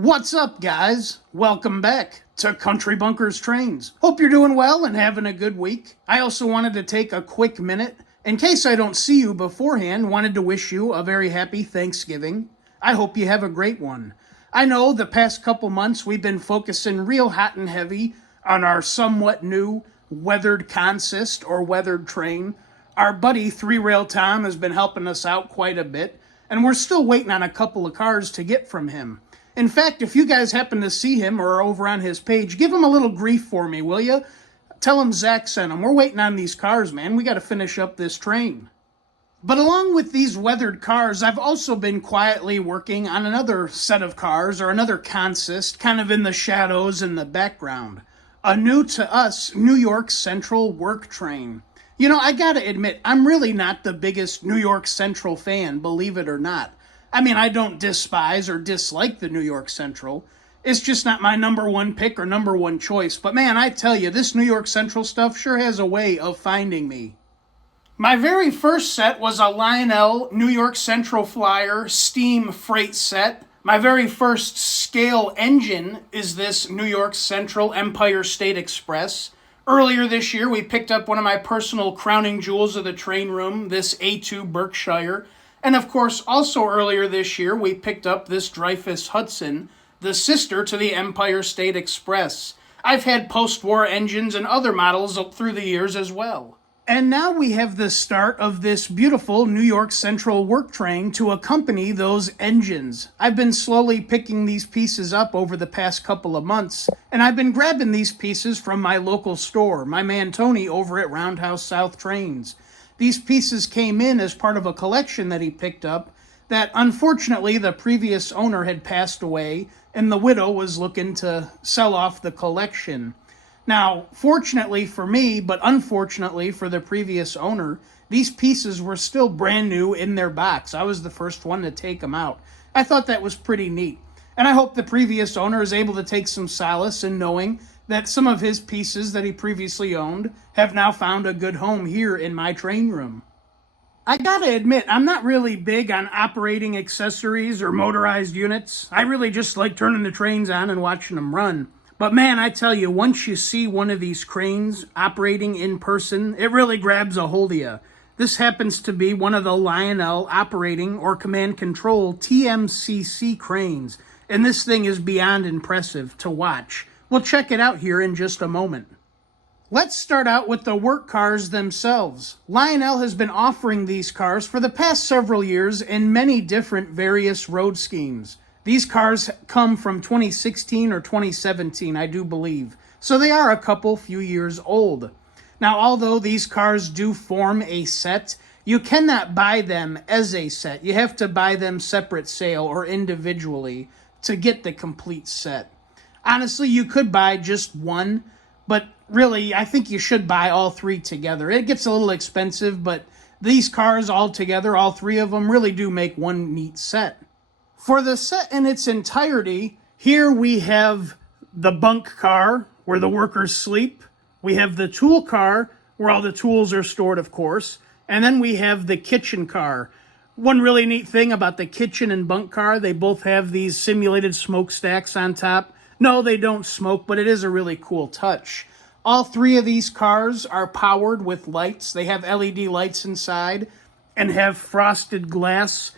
What's up, guys? Welcome back to Country Bunkers Trains. Hope you're doing well and having a good week. I also wanted to take a quick minute, in case I don't see you beforehand, wanted to wish you a very happy Thanksgiving. I hope you have a great one. I know the past couple months we've been focusing real hot and heavy on our somewhat new weathered consist or weathered train. Our buddy 3-Rail Tom has been helping us out quite a bit, and we're still waiting on a couple of cars to get from him. In fact, if you guys happen to see him or are over on his page, give him a little grief for me, will you? Tell him Zach sent him. We're waiting on these cars, man. We got to finish up this train. But along with these weathered cars, I've also been quietly working on another set of cars, or another consist, kind of in the shadows in the background. A new to us New York Central work train. You know, I gotta admit, I'm really not the biggest New York Central fan, believe it or not. I mean, I don't despise or dislike the New York Central. It's just not my number one pick or number one choice. But man, I tell you, this New York Central stuff sure has a way of finding me. My very first set was a Lionel New York Central Flyer steam freight set. My very first scale engine is this New York Central Empire State Express. Earlier this year, we picked up one of my personal crowning jewels of the train room, this A2 Berkshire. And of course, also earlier this year, we picked up this Dreyfuss Hudson, the sister to the Empire State Express. I've had post-war engines and other models up through the years as well. And now we have the start of this beautiful New York Central work train to accompany those engines. I've been slowly picking these pieces up over the past couple of months, and I've been grabbing these pieces from my local store, my man Tony over at Roundhouse South Trains. These pieces came in as part of a collection that he picked up that unfortunately the previous owner had passed away and the widow was looking to sell off the collection. Now, fortunately for me, but unfortunately for the previous owner, these pieces were still brand new in their box. I was the first one to take them out. I thought that was pretty neat. And I hope the previous owner is able to take some solace in knowing that some of his pieces that he previously owned have now found a good home here in my train room. I gotta admit, I'm not really big on operating accessories or motorized units. I really just like turning the trains on and watching them run. But man, I tell you, once you see one of these cranes operating in person, it really grabs a hold of you. This happens to be one of the Lionel operating or command control TMCC cranes, and this thing is beyond impressive to watch. We'll check it out here in just a moment. Let's start out with the work cars themselves. Lionel has been offering these cars for the past several years in many different various road schemes. These cars come from 2016 or 2017, I do believe. So they are a few years old. Now, although these cars do form a set, you cannot buy them as a set. You have to buy them separate sale or individually to get the complete set. Honestly, you could buy just one, but really, I think you should buy all three together. It gets a little expensive, but these cars all together, all three of them, really do make one neat set. For the set in its entirety, here we have the bunk car, where the workers sleep. We have the tool car, where all the tools are stored, of course. And then we have the kitchen car. One really neat thing about the kitchen and bunk car, they both have these simulated smokestacks on top. No, they don't smoke, but it is a really cool touch. All three of these cars are powered with lights. They have LED lights inside and have frosted glass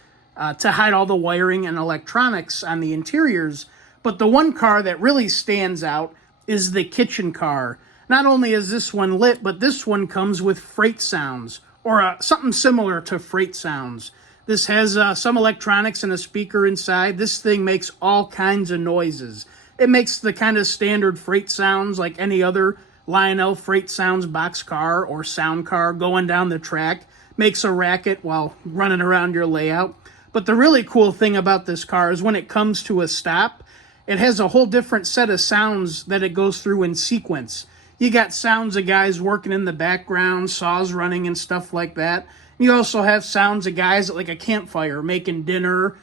to hide all the wiring and electronics on the interiors. But the one car that really stands out is the kitchen car. Not only is this one lit, but this one comes with freight sounds, or something similar to freight sounds. This has some electronics and a speaker inside. This thing makes all kinds of noises. It makes the kind of standard freight sounds like any other Lionel Freight Sounds boxcar or sound car going down the track. Makes a racket while running around your layout. But the really cool thing about this car is when it comes to a stop, it has a whole different set of sounds that it goes through in sequence. You got sounds of guys working in the background, saws running and stuff like that. You also have sounds of guys at like a campfire making dinner,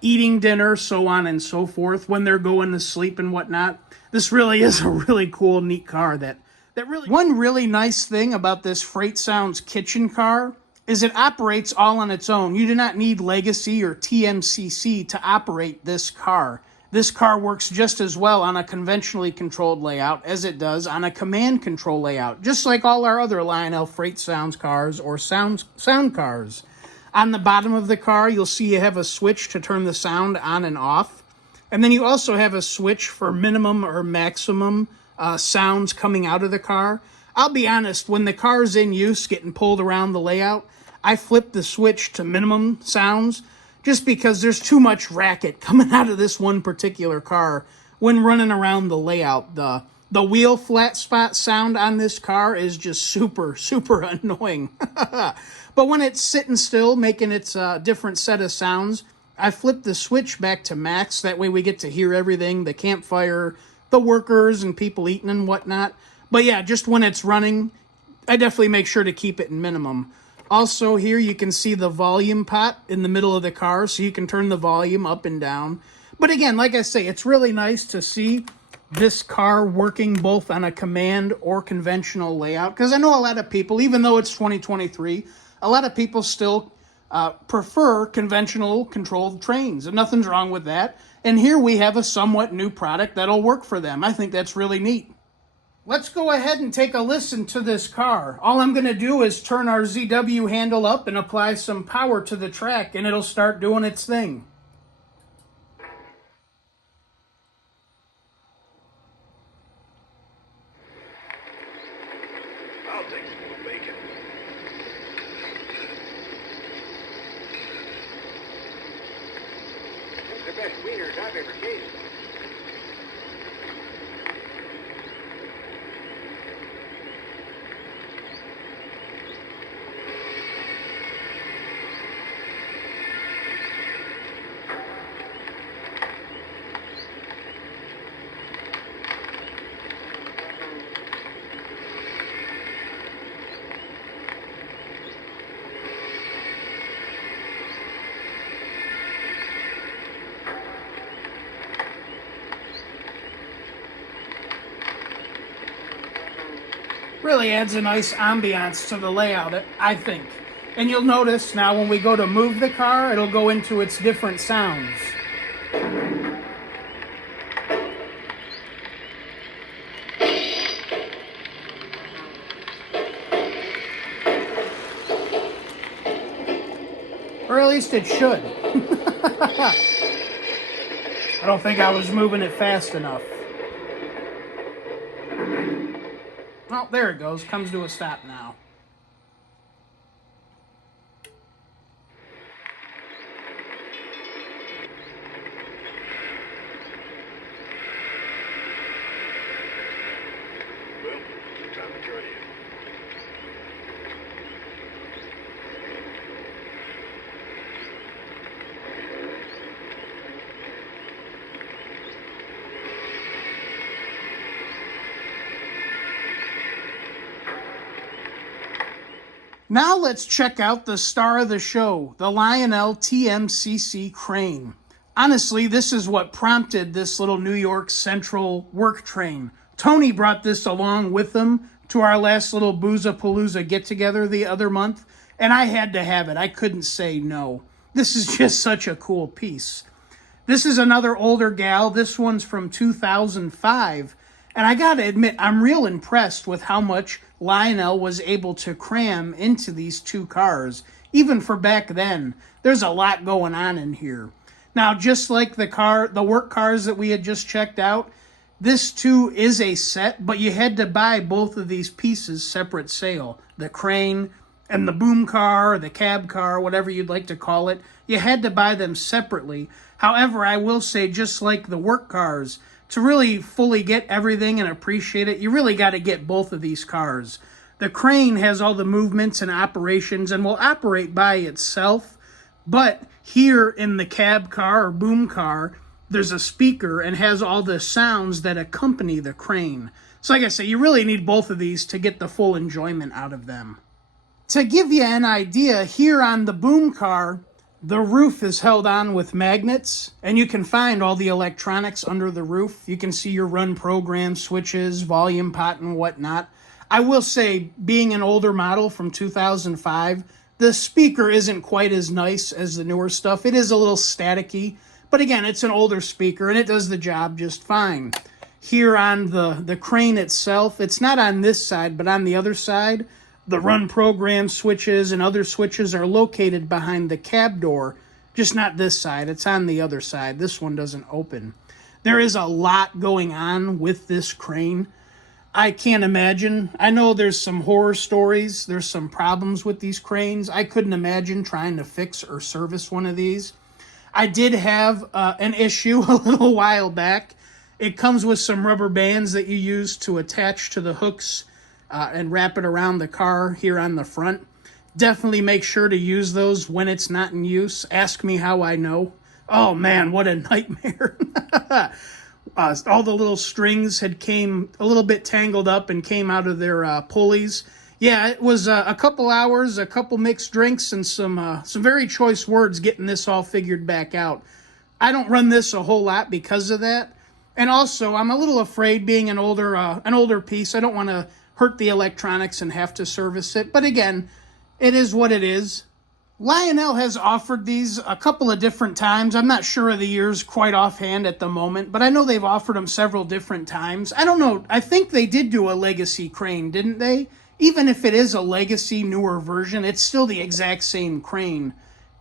eating dinner, so on and so forth, when they're going to sleep and whatnot. This really is a really cool, neat car. One really nice thing about this Freight Sounds kitchen car is it operates all on its own. You do not need Legacy or TMCC to operate this car. This car works just as well on a conventionally controlled layout as it does on a command control layout, just like all our other Lionel Freight Sounds cars or sound cars. On the bottom of the car, you'll see you have a switch to turn the sound on and off. And then you also have a switch for minimum or maximum sounds coming out of the car. I'll be honest, when the car's in use, getting pulled around the layout, I flip the switch to minimum sounds just because there's too much racket coming out of this one particular car when running around the layout. The wheel flat spot sound on this car is just super, super annoying. But when it's sitting still, making its different set of sounds, I flip the switch back to max. That way we get to hear everything, the campfire, the workers, and people eating and whatnot. But yeah, just when it's running, I definitely make sure to keep it in minimum. Also here you can see the volume pot in the middle of the car, so you can turn the volume up and down. But again, like I say, it's really nice to see this car working both on a command or conventional layout, because I know a lot of people, even though it's 2023, a lot of people still prefer conventional controlled trains, and nothing's wrong with that. And here we have a somewhat new product that'll work for them. I think that's really neat. Let's go ahead and take a listen to this car. All I'm going to do is turn our ZW handle up and apply some power to the track, and it'll start doing its thing. I'll take some more bacon. It's the best wieners I've ever tasted. Really adds a nice ambiance to the layout, I think. And you'll notice now when we go to move the car, it'll go into its different sounds. Or at least it should. I don't think I was moving it fast enough. Oh, there it goes. Comes to a stop now. Well, time to turn in. Now let's check out the star of the show, the Lionel TMCC crane. Honestly, this is what prompted this little New York Central work train. Tony brought this along with him to our last little Boozapalooza get-together the other month, and I had to have it. I couldn't say no. This is just such a cool piece. This is another older gal. This one's from 2005. And I gotta admit, I'm real impressed with how much Lionel was able to cram into these two cars. Even for back then, there's a lot going on in here. Now, just like the work cars that we had just checked out, this too is a set, but you had to buy both of these pieces separate sale. The crane and the boom car, or the cab car, whatever you'd like to call it, you had to buy them separately. However, I will say, just like the work cars, to really fully get everything and appreciate it, you really got to get both of these cars. The crane has all the movements and operations and will operate by itself, but here in the cab car or boom car, there's a speaker and has all the sounds that accompany the crane. So like I say, you really need both of these to get the full enjoyment out of them. To give you an idea, here on the boom car, the roof is held on with magnets, and you can find all the electronics under the roof. You can see your run program, switches, volume pot, and whatnot. I will say, being an older model from 2005, the speaker isn't quite as nice as the newer stuff. It is a little staticky, But again, it's an older speaker and it does the job just fine. Here on the crane itself, it's not on this side, but on the other side, the run program switches and other switches are located behind the cab door, just not this side. It's on the other side. This one doesn't open. There is a lot going on with this crane. I can't imagine. I know there's some horror stories. There's some problems with these cranes. I couldn't imagine trying to fix or service one of these. I did have an issue a little while back. It comes with some rubber bands that you use to attach to the hooks and wrap it around the car here on the front. Definitely make sure to use those when it's not in use. Ask me how I know. Oh man, what a nightmare. All the little strings had came a little bit tangled up and came out of their pulleys. Yeah, it was a couple hours, a couple mixed drinks, and some very choice words getting this all figured back out. I don't run this a whole lot because of that. And also, I'm a little afraid being an older piece. I don't want to hurt the electronics and have to service it. But again, it is what it is. Lionel has offered these a couple of different times. I'm not sure of the years quite offhand at the moment, but I know they've offered them several different times. I don't know. I think they did do a legacy crane, didn't they? Even if it is a legacy newer version, it's still the exact same crane.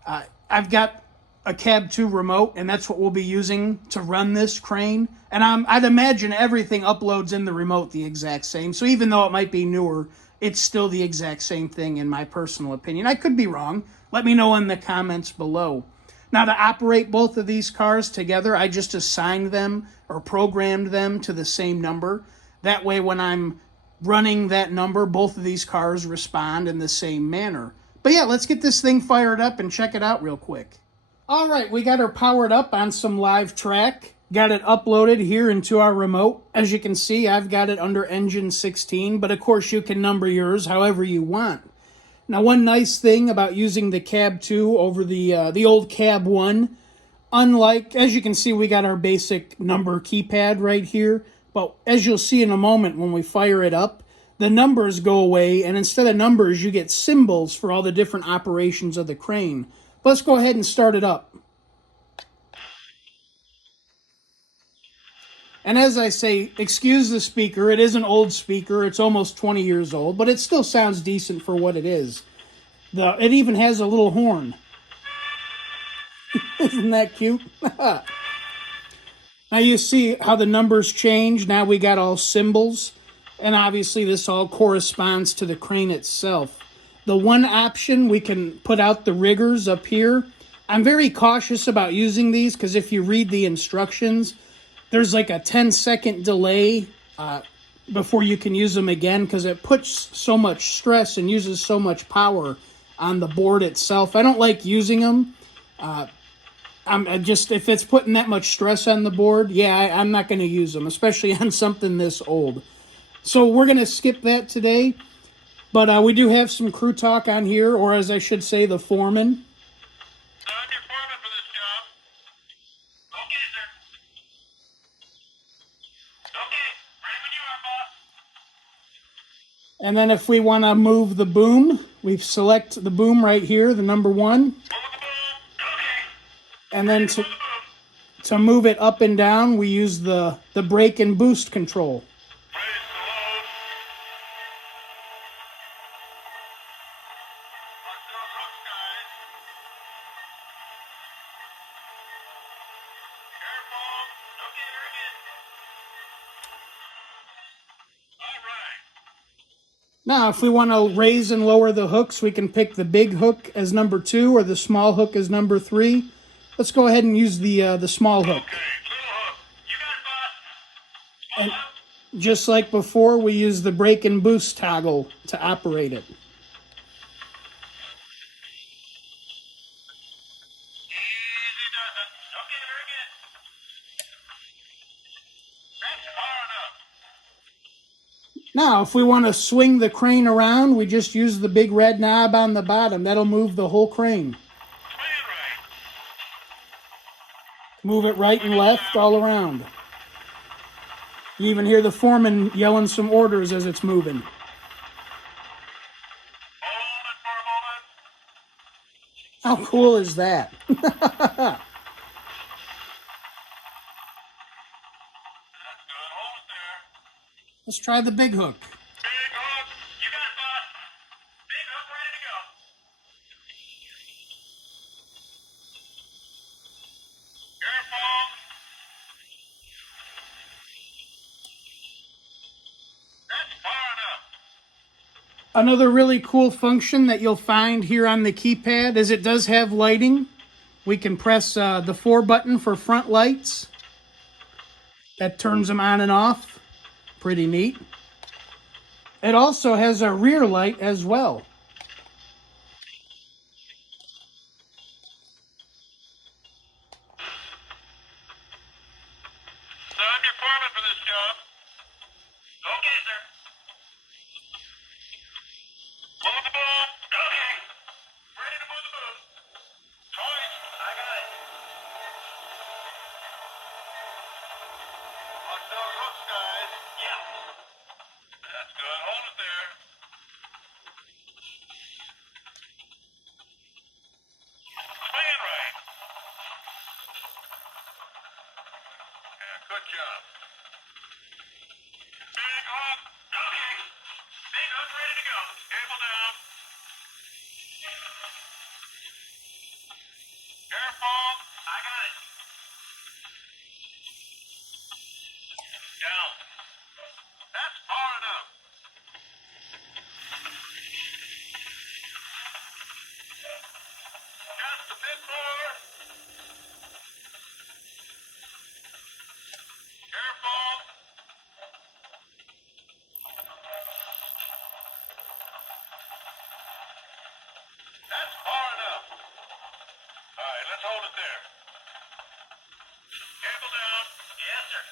I've got a Cab 2 remote, and that's what we'll be using to run this crane. And I'd imagine everything uploads in the remote the exact same. So even though it might be newer, it's still the exact same thing in my personal opinion. I could be wrong. Let me know in the comments below. Now, to operate both of these cars together, I just assigned them or programmed them to the same number. That way, when I'm running that number, both of these cars respond in the same manner. But yeah, let's get this thing fired up and check it out real quick. All right, we got her powered up on some live track. Got it uploaded here into our remote. As you can see, I've got it under engine 16, but of course you can number yours however you want. Now, one nice thing about using the Cab 2 over the old Cab 1, unlike, as you can see, we got our basic number keypad right here, but as you'll see in a moment when we fire it up, the numbers go away, and instead of numbers, you get symbols for all the different operations of the crane. Let's go ahead and start it up. And as I say, excuse the speaker. It is an old speaker. It's almost 20 years old, but it still sounds decent for what it is. It even has a little horn. Isn't that cute? Now you see how the numbers change. Now we got all symbols. And obviously this all corresponds to the crane itself. The one option, we can put out the riggers up here. I'm very cautious about using these because if you read the instructions, there's like a 10-second delay before you can use them again because it puts so much stress and uses so much power on the board itself. I don't like using them. If it's putting that much stress on the board, yeah, I'm not going to use them, especially on something this old. So we're going to skip that today. But we do have some crew talk on here, or as I should say, the foreman. I'm your foreman for this job. Okay, sir. Okay, ready when you are, boss. And then if we want to move the boom, we select the boom right here, the number 1. Move the boom. Okay. And then to move it up and down, we use the brake and boost control. Now, if we want to raise and lower the hooks, we can pick the big hook as number 2 or the small hook as number 3. Let's go ahead and use the small hook. Okay, little hook. You got it, boss. And just like before, we use the brake and boost toggle to operate it. Easy does it. Okay, very good. That's far enough. Now, if we want to swing the crane around, we just use the big red knob on the bottom. That'll move the whole crane. Swing it right. Move it right and left all around. You even hear the foreman yelling some orders as it's moving. Hold it for a moment. How cool is that? good. Hold it there. Let's try the big hook. Big hook. You got it, bud. Big hook ready to go. Careful. That's far enough. Another really cool function that you'll find here on the keypad is it does have lighting. We can press the 4 button for front lights. That turns them on and off. Pretty neat. It also has a rear light as well. So I'm your foreman for this job. Okay, sir. Move the boom. Okay. Ready to move the boom. Toys. I got it. Watch those hooks, guys. Yeah. That's good. Hold it there. Swing it right. Yeah, good job. Big hook. Okay. Big hook ready to go. Cable down. Careful. I got it. Down. That's far enough. Just a bit more. Careful. That's far enough. All right, let's hold it there. Cable down. Yes, sir.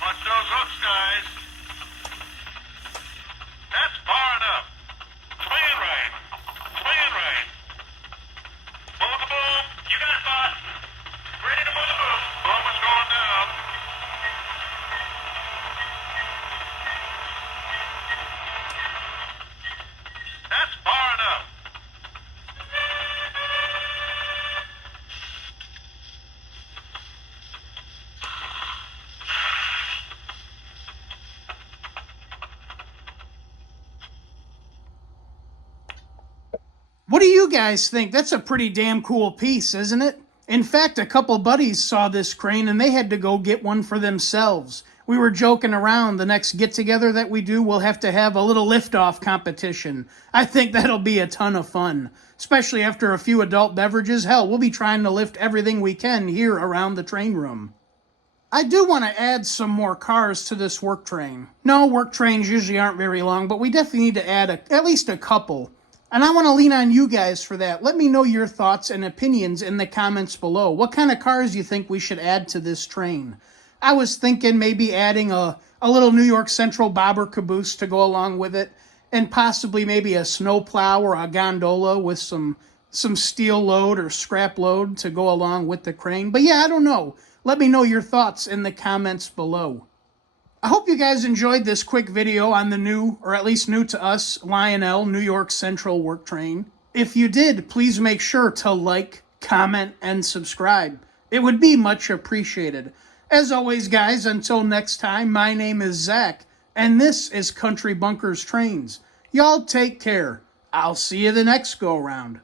Watch those hooks, guys. That's far enough. Swing it right. Swing it right. Move the boom. You got it, boss. Ready to move the boom. Boom is going down. That's far enough. What do you guys think? That's a pretty damn cool piece, isn't it? In fact, a couple buddies saw this crane and they had to go get one for themselves. We were joking around. The next get-together that we do, we'll have to have a little lift-off competition. I think that'll be a ton of fun, especially after a few adult beverages. Hell, we'll be trying to lift everything we can here around the train room. I do want to add some more cars to this work train. No, work trains usually aren't very long, but we definitely need to add at least a couple. And I want to lean on you guys for that. Let me know your thoughts and opinions in the comments below. What kind of cars do you think we should add to this train? I was thinking maybe adding a little New York Central bobber caboose to go along with it, and possibly maybe a snowplow or a gondola with some steel load or scrap load to go along with the crane. But yeah, I don't know. Let me know your thoughts in the comments below. I hope you guys enjoyed this quick video on the new, or at least new to us, Lionel New York Central work train. If you did, please make sure to like, comment, and subscribe. It would be much appreciated. As always, guys, until next time, my name is Zach, and this is Country Bunkers Trains. Y'all take care. I'll see you the next go-around.